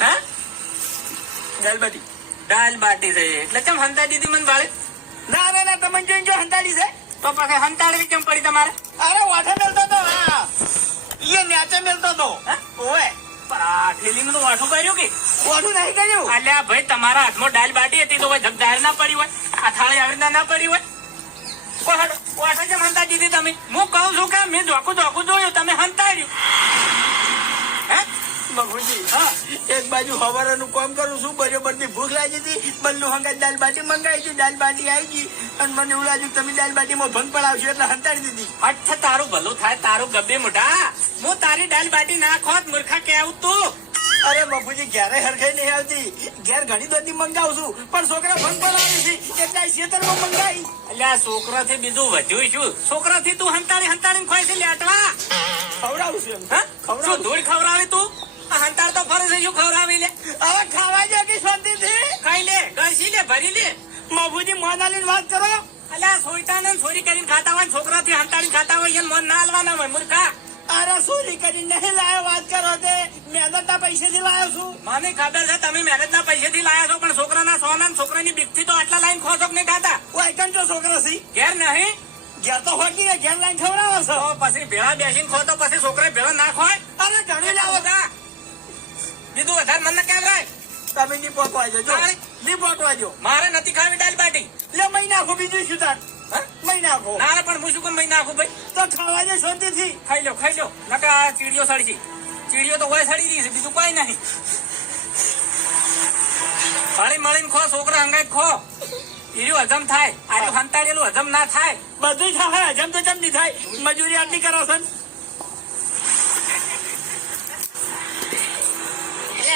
હા દાલ બાટી દાલ બાટી છે એટલે કેમ હંતાડી દીધી મને બાળે? ના તમને જોઈને જો હંતાડી છે તો પછી હંતાડવી કેમ પડી તમારે? અરે વાઠે મેલતો તો હા એ ન્યાચે મેલતો તો ઓએ પણ આ ઠેલીનું તો વાઠું કર્યું કે વાઠું નહીં કર્યું અલ્યા ભાઈ તમારા હાથમાં દાલ બાટી હતી તો ભાઈ જગદાર ના પડી હોય, આ થાળી આવી રીતના ના પડી હોય. વાઠે કેમ હંતાડી દીધી તમે? હું કહું છું કે મેં જોખું જોયું તમે હંતાડ્યું. હે બાબુજી હા એક બાજુ હવારનું કામ કરું છું બરોબર ની ભૂખ લાગી હતી બલ્લુ હંગા દાલ બાટી મંગાવી હતી દાલ બાટી આવી ગઈ અને મને એવું લાગ્યું તમે દાલ બાટીમાં ભંગ પડાવશો એટલે હંતાડી દીધી. અચ્છા તારું ભલું થાય તારું ગબ્બે મોઢા. હું તારી દાલ બાટી ના ખોત મૂર્ખા કેવું તું. અરે બાપુજી ઘેરે હરખાઈ નહીં આવતી ઘેર ઘણી બધી મંગાવું છું પણ છોકરા ભંગ પડાવે છે એટલે ખેતરમાં મંગાવી. અલ્યા છોકરા થી બીજું વધ્યું શું? છોકરા થી તું હંતાડી ખોય છે લેટવા ખવડાવું છું હા શું ધૂળ ખવડાવી તું? હંતાડ તો ફરે છે શું ખવડાવી લે? હવે ખાવા જો કે શાંતિથી ખાઈ લે ગળસી લે ભરી લે. બાપુજી મોનાલી વાત કરો. અલ્યા સોઈટા ને ચોરી કરીને ખાતા હોય છોકરા થી હંતાડી ખાતા હોય મોન ના હાલવાના હોય મૂર્ખા. અરે ચોરી કરી નહીં લાયો વાત કરો તે મહેનત ના પૈસેથી લાયો છું. મને ખબર છે તમે મહેનત ના પૈસેથી લાયા છો પણ છોકરાના સોના છોકરાની બીક થી તો આટલા લાઈન ખો છો કે નહીં ખાતા? કોઈ કંચો છોકરો સી ઘેર નહીં ઘેર તો હોકી ને ઘેર લાઈન ખવડાવો છો. તો પછી ભેળા બેસીને ખો તો પછી છોકરા ભેળા ના ખોય. અરે ઘણી લાવો બીજું વધારે મને કેમ રાય? તમે ની પોકવા જો ની પોકવા જો મારે નથી ખાવી દાલ બાટી. લે મહી નાખો બીજું શું તાર મહી નાખો. ના પણ હું શું કેમ મહી નાખું ભાઈ? તો ખાવા દે શાંતિથી ખાઈ લો નકા ચીડીઓ સડી ચીડીઓ તો હોય સડી રહી છે બીજું કઈ નહીં. હળી મળીને ખો છોકરા અંગાઈ ખો ઈર્યું હજમ થાય. આટલું હંતાડેલું હજમ ના થાય. બધું થાય હજમ તો જમ નહીં થાય મજૂરી આટલી કરો છો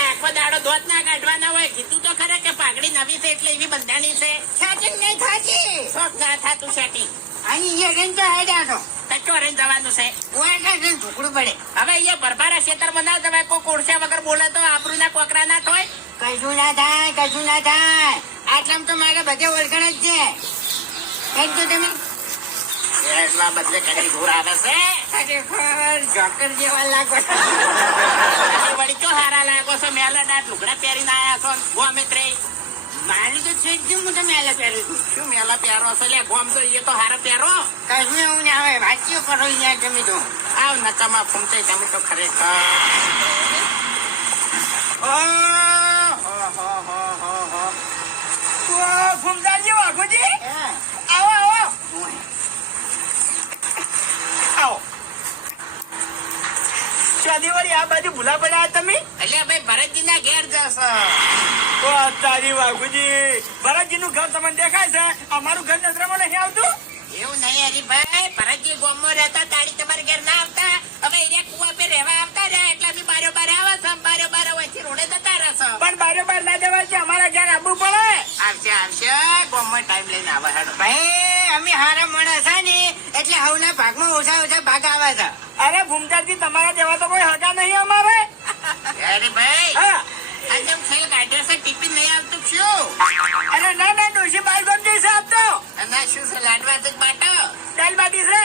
આખો દાડો દોત ના કાઢવાના હોય. કીધું તો ખરે કે પાઘડી નવી છે એટલે એવી બંધાણી છે. સેટિંગ નહીં થાતી શોખ ના થાતું સેટિંગ. અહીં એ રેન્જ હેડ્યા છો કચ્ચો રેન્જ જવાનું છે ઢુકડું પડે. હવે અહીંયા ભરભારા ખેતર માં ના જવાય. કોઈ કોળસા વગર બોલે તો આબરૂ ના કોકરા ના થાય. કશું ના થાય આટલામાં તો મારે બધે ઓળખણ જ છે. કઈ તમે એટલા બદલે કદી ઘોર આવે છે જોકર જેવા લાગો છો. વળી ચો હારા લાગો છો મેલા દાંત લુગડા પહેરીને આયા છો ગોમિત્રે. મારી તો છે જ હું તો મેલા પહેરું છું. શું મેલા પહેરો છો લે ગોમ તો એ તો હારા પહેરો. કશું એવું ને હવે વાંચ્યું કરો યાર તમે તો આવ નકામાં ફૂમતે તમે તો ખરેખર. ફૂમદારજી વાઘુજી આવો આવો શાદી વાળી આ બાજુ ભૂલા પડ્યા તમે? એટલે ભાઈ ભરતજી ના ઘેર જશો. તારી વાઘુજી ભરતજી નું ઘર તમને દેખાય છે અમારું ઘર નજરમાં નહીં આવતું? એવું નહીં હરીભાઈ ભરતજી ગામમાં રહેતા તાળી તમારે ઘેર ના આવતા. હવે એને કુવા પે રહેવા આવતા રહ્યા એટલે બી બારો બાર આવે છે બારો વચ્ચે રોડે જતા રહેશો. પણ બારો ના જવાય છે અમારા ઘેર આવવું પડે. આવશે ગામમાં ટાઈમ લઈને આવે હેડો. ભાઈ અમે હારા માણસ છે ને એટલે હવના ભાગમાં ઓછા ભાગ આવે છે. અરે ભૂમતાજી તમારા જેવા તો કોઈ હગા નહીં અમારે. અરે ભાઈ હા આજે ખેલ કાઢે છે ટિફિન નહીં આવતું શું? અરે ના ડોશી બાર ગમ જઈશે આપતો. અને શું છે લાડવા જ બાટો દાલ બાટી છે.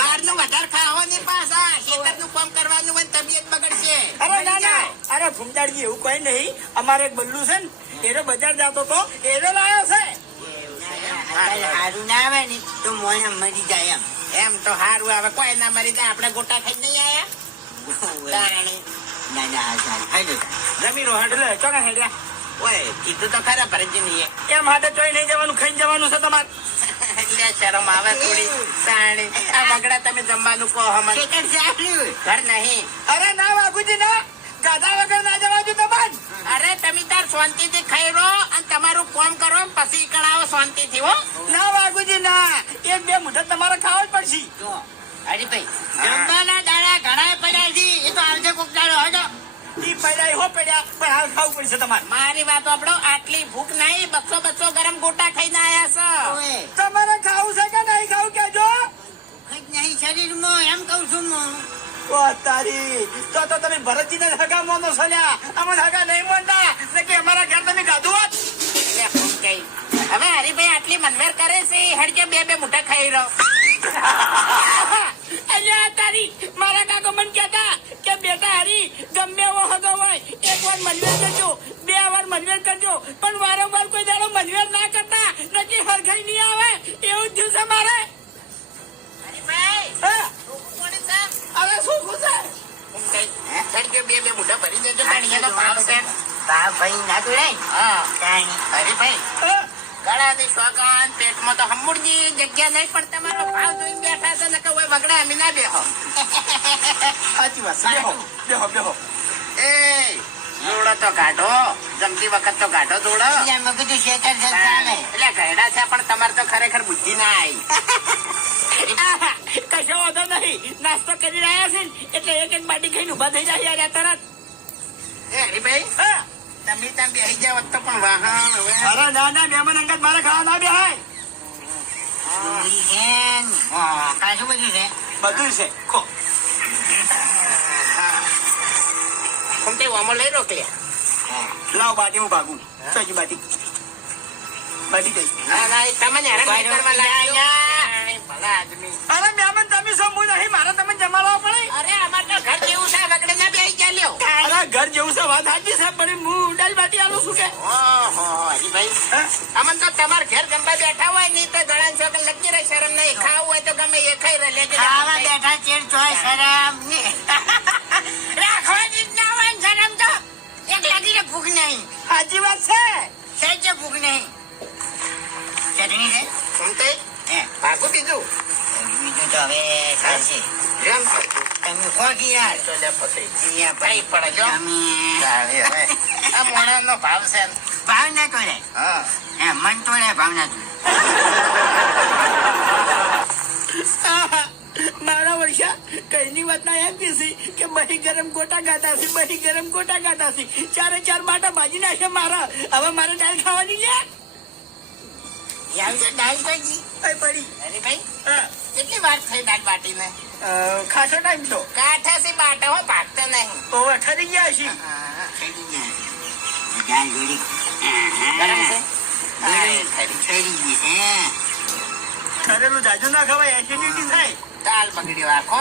બહાર નું વધારે ખાવો ની પાછા ખેતર નું કામ કરવાનું હોય તબિયત બગડશે. અરે ના અરે ભૂમતાજી એવું કોઈ નહીં અમારે એક બલ્લુ છે ને એનો બજાર જતો તો એનો લાયો છે. સારું ના આવે ને તો મોને મરી જાય એમ તો સારું આવે કોઈ ના મરી જાય. આપડે ગોટા ખાઈ નહીં આયા જમીનો હાડલે ચોકા હેડ્યા ઓય કીધું તો ખરા ભરતજી નહીં એમ હાથે ચોઈ નહીં જવાનું ખાઈ જવાનું છે તમારે. એટલે શરમ આવે થોડી સાણી. આ બગડા તમે જમવાનું કહો હમણાં ઘર નહીં. અરે ના બાપુજી ના ગાધા વગર ના જવાજુ તમારે. અરે તમે તાર શાંતિથી ખાઈ રહો અને તમારું કામ કરો પછી કરાવો શાંતિથી હો. ના બાપુજી ના એક બે મુઠ્ઠા તમારે ખાવા જ પડશે. હરીભાઈ જમવાના દાડા ઘણા પડ્યા છે એ તો આવજે કોક દાડો હજો. ઈ પડ્યા હો પડ્યા પણ હાલ ખાવું પડશે તમારે. મારી વાત આપણો આટલી ભૂખ નહીં 200 ગરમ ગોટા ખાઈને આયા છો. તમારે ખાવું છે કે નહીં ખાવું કેજો. ભૂખ જ નહીં શરીરમાં એમ કઉ છું હું. ઓ તારી તો તમે ભરતજી ને હગા મોનો છલ્યા અમને હગા નહીં મોનતા ને કે અમારા ઘર તમે ગાધું હોત. હવે હરીભાઈ આટલી મનવેર કરે છે હડકે બે મુઠ્ઠા ખાઈ રહ્યો. અલ્યા તારી મારા કાકો મને કહેતા કે બેટા હરી ગમે એવો હગો હોય એક વાર મનવેર કરજો 2 વાર મનવેર કરજો પણ વારંવાર કોઈ દાડો મનવેર ના કરતા નક્કી હરખાઈ નહીં આવે એવું જ થયું છે મારે. હા હવે શું ખુશ બે મોઢા ભરી દેજો પાણીનો ભાવ છે. ભાઈ ના તો હા હરીભાઈ ગળાની શોખન પેટમાં તો હમુરજી જગ્યા નહીં પણ તમારો ભાવ જોઈને બેઠા છે ને કે કોઈ વગડા અમે ના બેહો. સાચી વાત છે. બેહો બેહો. એ દોડો તો કાઢો જમતી વખત તો કાઢો દોડો. મેં કીધું શેતર ચાલે એટલે ગયડા છે પણ તમારે તો ખરેખર બુદ્ધિ ના આવી. કશો વાંધો નહીં નાસ્તો કરી રહ્યા છે ને એટલે એક બાટી ખાઈને ઉભા થઈ જાય યાર તરત. એ હરીભાઈ હા તમે ત્યાં બેસી જાવ તો પણ વાહન હવે અરે ના ના મહેમાન અંગત મારે ખાવા ના બેહાય. કાશું બધું છે બધું છે ખો. હું તે વામો લઈ રોકલ્યા. લાવ બાટી હું ભાગું. કઈ બાટી બાટી કઈ. ના ના એ તમને હેરાન નહીં કરવા લાગ્યો. ભલા આદમી. અરે મહેમાન તમે શું હું નહીં મારે તમે જમાડવા પડે. અરે અમાર તો ઘર જેવું છે વગડે ના બેસી ચાલ્યો. અરે ઘર જેવું છે વાત સાચી છે પણ હું દાલ બાટી આલું છું કે. ઓહો હરીભાઈ અમન તો તમાર ઘેર જમવા બેઠા હોય નહીં તો ગળાન ચોકન લગી રહે શરમ નહીં ખાવું હોય તો ગમે એ ખાઈ રહે લેજે. ખાવા બેઠા ચેર ચોય શરમ ને રાખવા જ ના હોય ને શરમ તો એક લાગીને ભૂખ નહીં સાચી વાત છે. સહેજે ભૂખ નહીં. ચટણી છે હું તે ભાગું બીજું બીજું તો હવે ચાલશે. એમ ભાગું તમે ખોટી યાર તો લે પછી અહીંયા ભાઈ પડે જો તમે તારે હવે આ મોણાનો ભાવ છે ને. ભાવ ના તોડે હા મન તોડે ભાવ ના તોડે. મારા વર્ષા કઈની વાત ના એમ કીધી કે બહી ગરમ ગોટા ગાતા છે બહી ગરમ ગોટા ગાતા છે 4 બાટા ભાજી નાખે મારા હવે મારે દાળ ખાવાની લે યાર દાળ પડી પડી. અરે ભાઈ હા કેટલી વાર થઈ દાળ બાટીને ખાસો ટાઈમ તો કાંઠા થી બાટા હો ભાગતા નહીં. હવે ઠરી ગયા છે. દાળ જોડી ગરમ છે હા, એ ખરી. થઈ ગઈ છે ઠરેલું જાજુ ના ખવાય એસિડિટી થાય. દાળ બગડ્યો આખો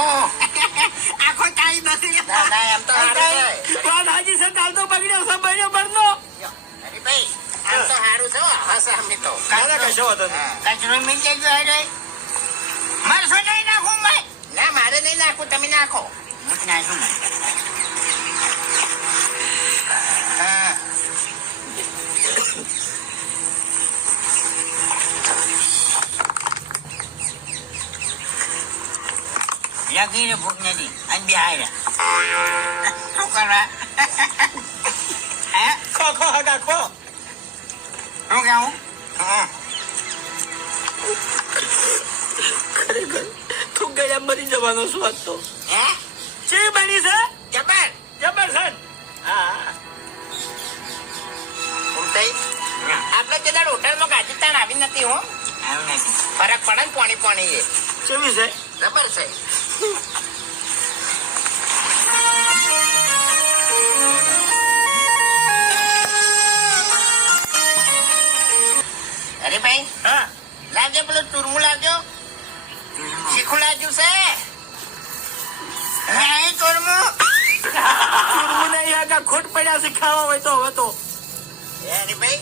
આખો ટાઈ નથી ના ના એમ તો સારું છે. વાત હાજી છે દાલ તો બગડ્યો છે બન્યો બરનો. અરે ભાઈ આમ તો સારું છે હો. હશે અમે તો કાંઈ કશો હતો હા. કચરો મીઠે જો રે મારસો નહીં નાખું મેં ના મારે નહીં નાખવું તમે નાખો. મુઠ નાખું હા લગીને ભૂખ નથી અને બિહાર શું કરવા હે ખો ખો હગા ખો. શું કહું હા ખરેખર તું ગયા મરી જવાનો સ્વાદ તો હે ચી બની છે જબર જબરજસ્ત. હા હું તઈ આપણે તે દાડ હોટલમાં ગાડી તાણ આવી નથી હો. આવું નથી ફરક પડે ને પાણી પાણી એ કેવી છે. જબર છે. અરે ભાઈ હા લાવજો પેલું ચૂરમું લાવજો. શીખું લાવજો છે નહીં તોડમું ચૂરમું નહીં આગા ખોટ પડ્યા છે ખાવા હોય તો હવે તો અરે ભાઈ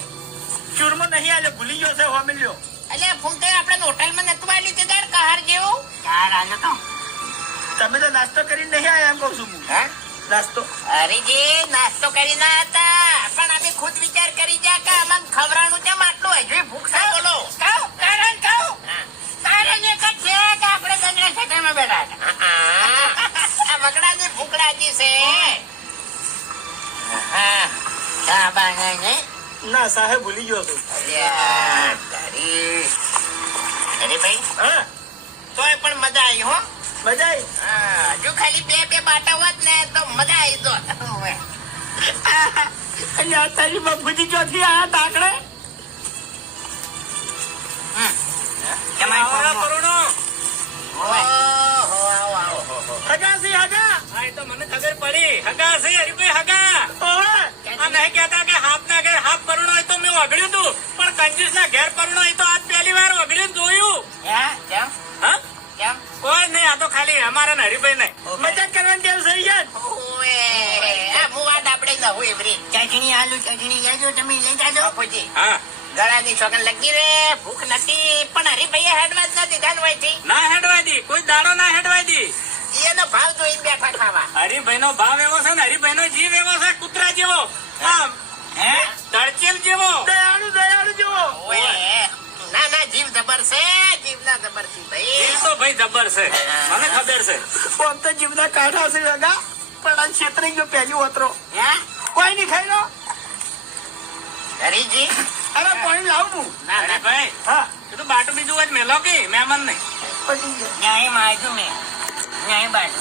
ચૂરમું નહીં આલે ભૂલી ગયો છે હોમી લ્યો. એટલે ફૂમતે આપણે હોટલમાં નતું આલ્યું તે દાડ કહાર જેવું. ચાર આજો તો તમે તો નાસ્તો કરીને નહીં આયા એમ કહું છું હું. હા નાસ્તો અરે જે નાસ્તો કરી ના હતા પણ અમે ખુદ વિચાર કરી જા કે અમને ખવડાવવાનું કેમ આટલું હજુ ભૂખ છે બોલો. કહું કારણ કહું હા. કારણ એક જ છે કે આપણે ગંગડા ખેતરમાં બેઠા હતા આ વગડાની ભૂખ લાગી છે. હા ચા બાંધે નહીં ના સાહેબ ભૂલી ગયો છું. અરે તારી. અરે ભાઈ હા તોય પણ મજા આવી હો. મજા આવી. હા, જો ખાલી બે બાટા હોત ને તો મજા આવી તો અહીંયા તારી બાપુજી ચોથી આયા તાકડે. તમારી કરુણો હગાસી હગા. હા, એ તો મને ખબર પડી હગા છે હરીભાઈ હગા. ઓવે. આ નહીં કહેતા કે હાફ ના ઘેર હાફ પરુણો હોય તો મેં વગડ્યું તું પણ કંજૂસ ના ઘેર પરુણો હોય તો આજ પહેલી વાર વગડ્યું જોયું. કેમ હા કેમ કોઈ નહીં આ તો ખાલી એમાં હરીભાઈ નહીં. મજાક કરવાની ટેવ થઈ યાર. ઓએ, આ મુવાદ આપણે નવું એવરી. ચટણી આલુ ચટણી લેજો તમે લઈ જાજો બાપુજી, હા ગળાની સોગન લગી રે, ભૂખ નથી, પણ હરીભાઈએ હેડવા જ નથી ધનવાઈથી. ના હેડવાય દી, કોઈ દાડો ના હેડવાય દી. એનો ભાવ જોઈને બેઠા ખાવા. હરીભાઈ નો ભાવ એવો છે ને, હરીભાઈ નો જીવ એવો છે, કૂતરા જેવો, આમ હે તળચેલ જેવો. દયાળુ જેવો. ઓએ, ના ના, જીવ જબર છે, જીવના જબર છે ભાઈ. જીવ તો ભાઈ જબર છે, મને ખબર છે. આમ તો જીવના કાઢા છે લગા, પણ આ છેતરી ગયો પહેલી ઓતરો. હે? કોઈ નહીં ખાઈ લો. હરીજી? અરે પાણી લાવું. ના ના હરીભાઈ હા, કીધું બાટું બીજું હોય તો મેલો કે મહેમાન નહીં. પતી ગયો. ન્યાય માજુ મેં ન્યાય બાટુ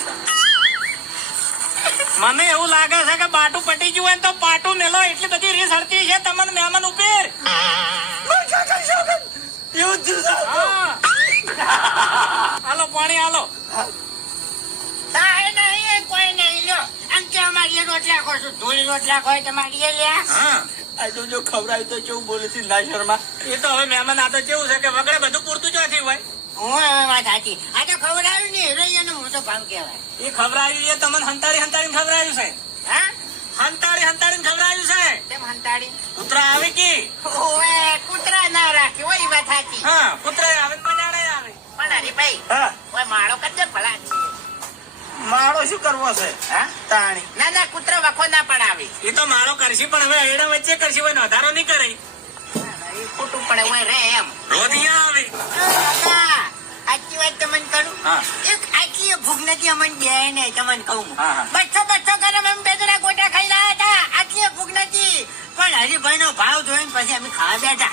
મને એવું લાગે છે કે બાટું પટી ગયું હોય ને તો પાટું મેલો, એટલી બધી રીસ હળતી છે તમને મહેમાન ઉપર. એવું જ થયું. હા. હાલો પાણી હાલો. થાય નહીં કોઈ નહીં લ્યો આમ કે અમારી રોટલા ખો છું ધૂળ રોટલા ખોય તમારી એ લ્યા હા આ જો ખવડાવ્યું તો કેવું બોલે છે ના શર્મા. એ તો હવે મહેમાન આ તો કેવું છે કે વગડે બધું પૂરતું જ નથી હોય. હું હવે વાત સાચી આ તો ખવડાવ્યું ને હિરોઈન મોટો ભાવ કહેવાય એ ખવડાવ્યું એ તમને હંતાડી હંતાડીને ખવડાવ્યું છે. હા હંતાડીને ખવડાવ્યું છે. તેમ હંતાડી કૂતરા આવે કે ઓએ કૂતરા ના રાખી હોય વાત સાચી હા કૂતરા આવે ને મજાડે આવે. પણ હરીભાઈ, હા, ઓય માળો કરજે ભલા. મારો શું કરવો છે? હા? તાણી ના ના, કૂતરો વખો ના પડાવી. એ તો મારો કરશી પણ હવે એડા વચ્ચે કરશી હોય ને વધારો નહીં કરે. એ ખોટું પડે હોય રે એમ. રોજ અહીંયા આવે. કાકા આટલી વાત તમને કરું હા. એક આટલી ભૂખ નથી અમને બે ને તમને કહું હા, હા. બચ્ચો કરે અમે બે જણા ગોટા ખાઈ રહ્યા હતા આટલી ભૂખ નથી પણ હરીભાઈ નો ભાવ જોઈને પછી અમે ખાવા બેઠા